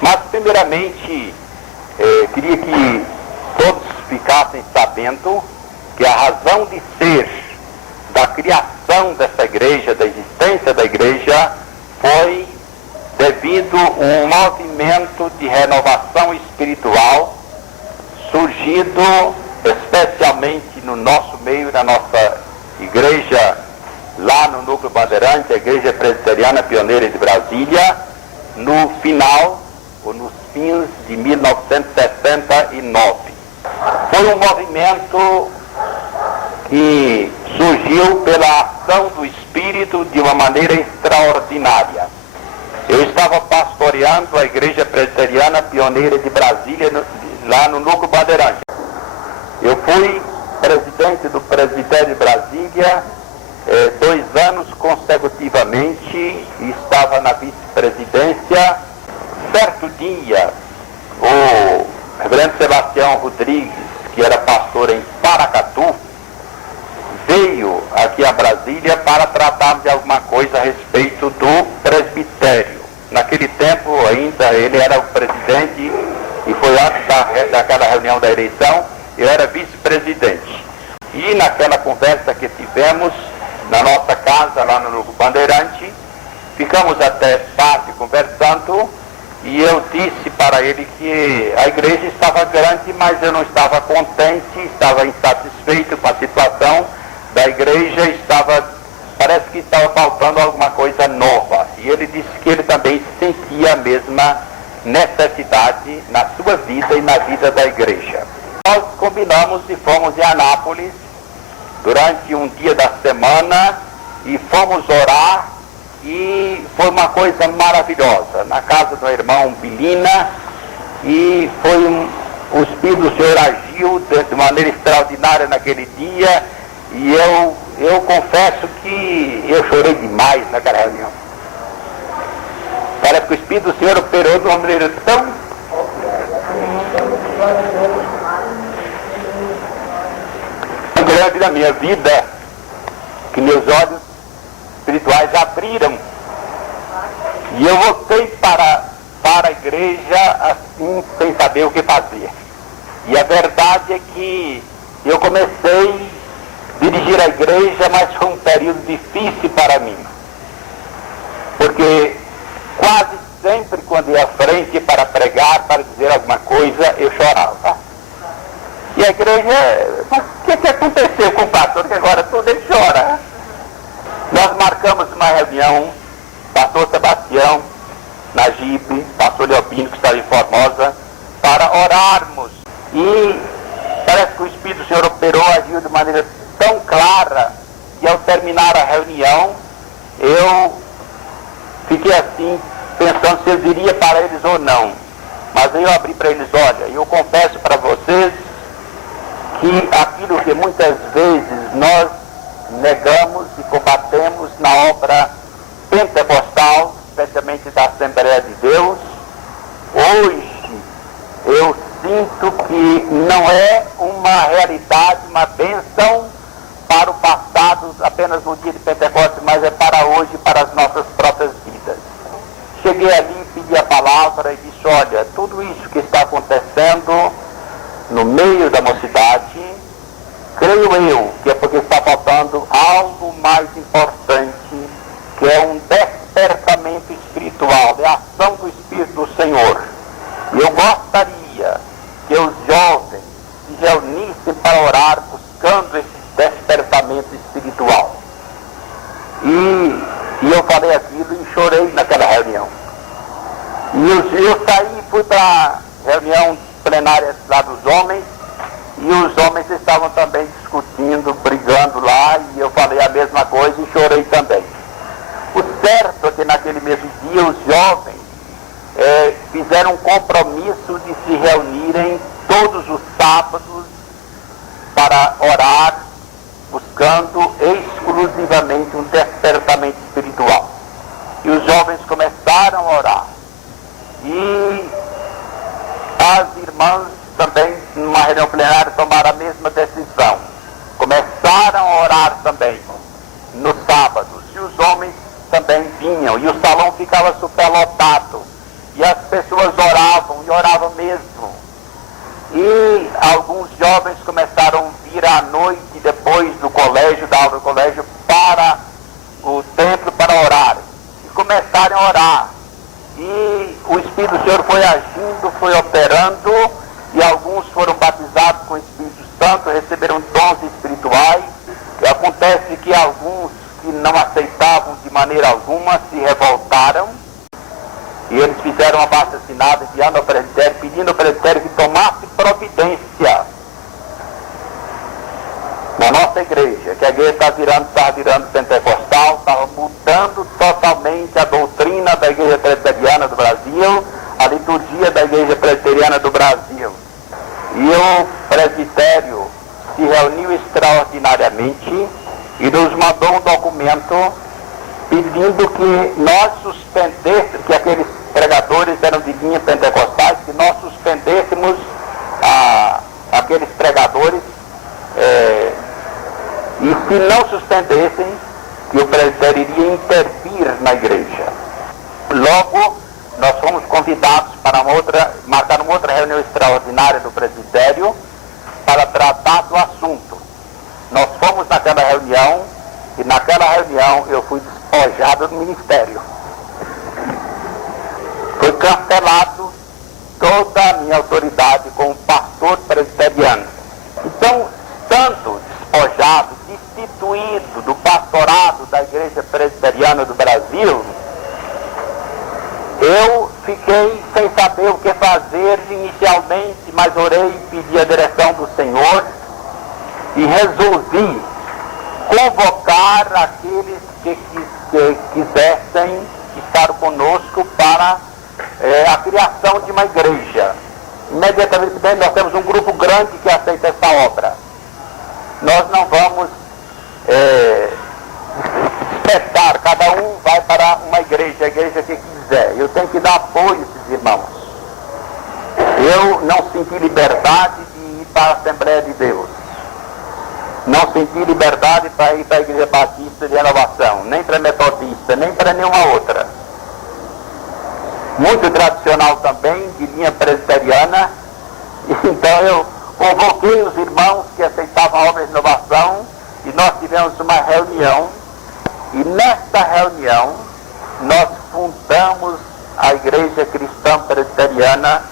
Mas, primeiramente, queria que todos ficassem sabendo que a razão de ser da criação dessa igreja, da existência da igreja, foi devido a um movimento de renovação espiritual surgido especialmente no nosso meio, na nossa igreja, lá no Núcleo Bandeirante, a Igreja Presbiteriana Pioneira de Brasília, no final, ou nos fins de 1969. Foi um movimento que surgiu pela ação do Espírito de uma maneira extraordinária. Eu estava pastoreando a Igreja Presbiteriana Pioneira de Brasília, lá no Núcleo Bandeirante. Eu fui presidente do Presbitério de Brasília 2 anos consecutivamente e estava na vice-presidência. Certo dia, o reverendo Sebastião Rodrigues, que era pastor em Paracatu, veio aqui a Brasília para tratar de alguma coisa a respeito do presbitério. Naquele tempo ainda ele era o presidente e foi antes daquela reunião da eleição, eu era vice-presidente. E naquela conversa que tivemos na nossa casa lá no Núcleo Bandeirante, ficamos até tarde conversando e eu disse para ele que a igreja estava grande, mas eu não estava contente, estava insatisfeito com a situação da igreja, parece que estava faltando alguma coisa nova. E ele disse que ele também sentia a mesma necessidade na sua vida e na vida da igreja. Nós combinamos e fomos em Anápolis durante um dia da semana e fomos orar e foi uma coisa maravilhosa na casa do irmão Bilina e o Espírito do Senhor agiu de maneira extraordinária naquele dia e eu confesso que eu chorei demais naquela reunião. Parece que o Espírito do Senhor operou de uma maneira tão grande na minha vida que meus olhos espirituais abriram e eu voltei para a igreja assim, sem saber o que fazer. E a verdade é que eu comecei a dirigir a igreja, mas foi um período difícil para mim, porque quase sempre quando ia à frente para pregar, para dizer alguma coisa, eu chorava. E a igreja, mas o que aconteceu com o pastor que agora todo ele chora? Nós marcamos uma reunião, pastor Sebastião, Nagibe, pastor Leopino, que estava em Formosa, para orarmos. E parece que o Espírito do Senhor operou, agiu de maneira tão clara, que ao terminar a reunião, eu fiquei assim, pensando se eu diria para eles ou não. Mas aí eu abri para eles, olha, eu confesso para vocês que aquilo que muitas vezes nós negamos e combatemos na obra pentecostal, especialmente da Assembleia de Deus, hoje eu sinto que não é uma realidade, uma bênção para o passado, apenas no dia de Pentecostes, mas é para hoje, para as nossas próprias vidas. Cheguei ali, pedi a palavra e disse, olha, tudo isso que está acontecendo no meio da mocidade, creio eu que é porque está faltando algo mais importante, que é um despertamento espiritual, é a ação do Espírito do Senhor. E eu gostaria que os jovens se reunissem para orar, buscando esse despertamento espiritual. E eu falei aquilo e chorei naquela reunião. E eu saí e fui para a reunião plenária lá dos homens, e os homens estavam também discutindo, brigando lá, e eu falei a mesma coisa e chorei também. O certo é que naquele mesmo dia os jovens fizeram um compromisso de se reunirem todos os sábados para orar, buscando exclusivamente um despertamento espiritual. E os jovens começaram a orar. E as irmãs também, numa reunião plenária, tomaram a mesma decisão. Começaram a orar também nos sábados. E os homens também vinham. E o salão ficava superlotado. E as pessoas oravam e o Espírito do Senhor foi agindo, foi operando, e alguns foram batizados com o Espírito Santo, receberam dons espirituais. E acontece que alguns que não aceitavam de maneira alguma se revoltaram, e eles fizeram um abaixo-assinado enviando ao presbitério, pedindo ao presbitério que tomasse providência na nossa igreja, que a igreja estava virando pentecostal, estava mudando totalmente a doutrina da Igreja Presbiteriana do Brasil, a liturgia da Igreja Presbiteriana do Brasil. E o presbitério se reuniu extraordinariamente e nos mandou um documento pedindo que nós suspendêssemos, que aqueles pregadores eram de linha pentecostais, que nós suspendêssemos aqueles pregadores, e se não suspendessem, que o presbitério iria intervir na igreja. Logo, nós fomos convidados para marcar uma outra reunião extraordinária do presbitério para tratar do assunto. Nós fomos naquela reunião, e naquela reunião eu fui despojado do ministério. Foi cancelado toda a minha autoridade como pastor presbiteriano. Então, tanto despojado, destituído do pastorado da Igreja Presbiteriana do Brasil, eu fiquei sem saber o que fazer inicialmente, mas orei e pedi a direção do Senhor e resolvi convocar aqueles que quisessem estar conosco para a criação de uma igreja. Imediatamente nós temos um grupo grande que aceita essa obra. Nós não vamos espetar, cada um vai para uma igreja, a igreja que quiser. Eu tenho que dar apoio a esses irmãos. Eu não senti liberdade de ir para a Assembleia de Deus. Não senti liberdade para ir para a Igreja Batista de Renovação, nem para a Metodista, nem para nenhuma outra. Muito tradicional também, de linha presbiteriana. Então eu convoquei os irmãos que aceitavam a obra de renovação e nós tivemos uma reunião. E nesta reunião nós fundamos a Igreja Cristã Presbiteriana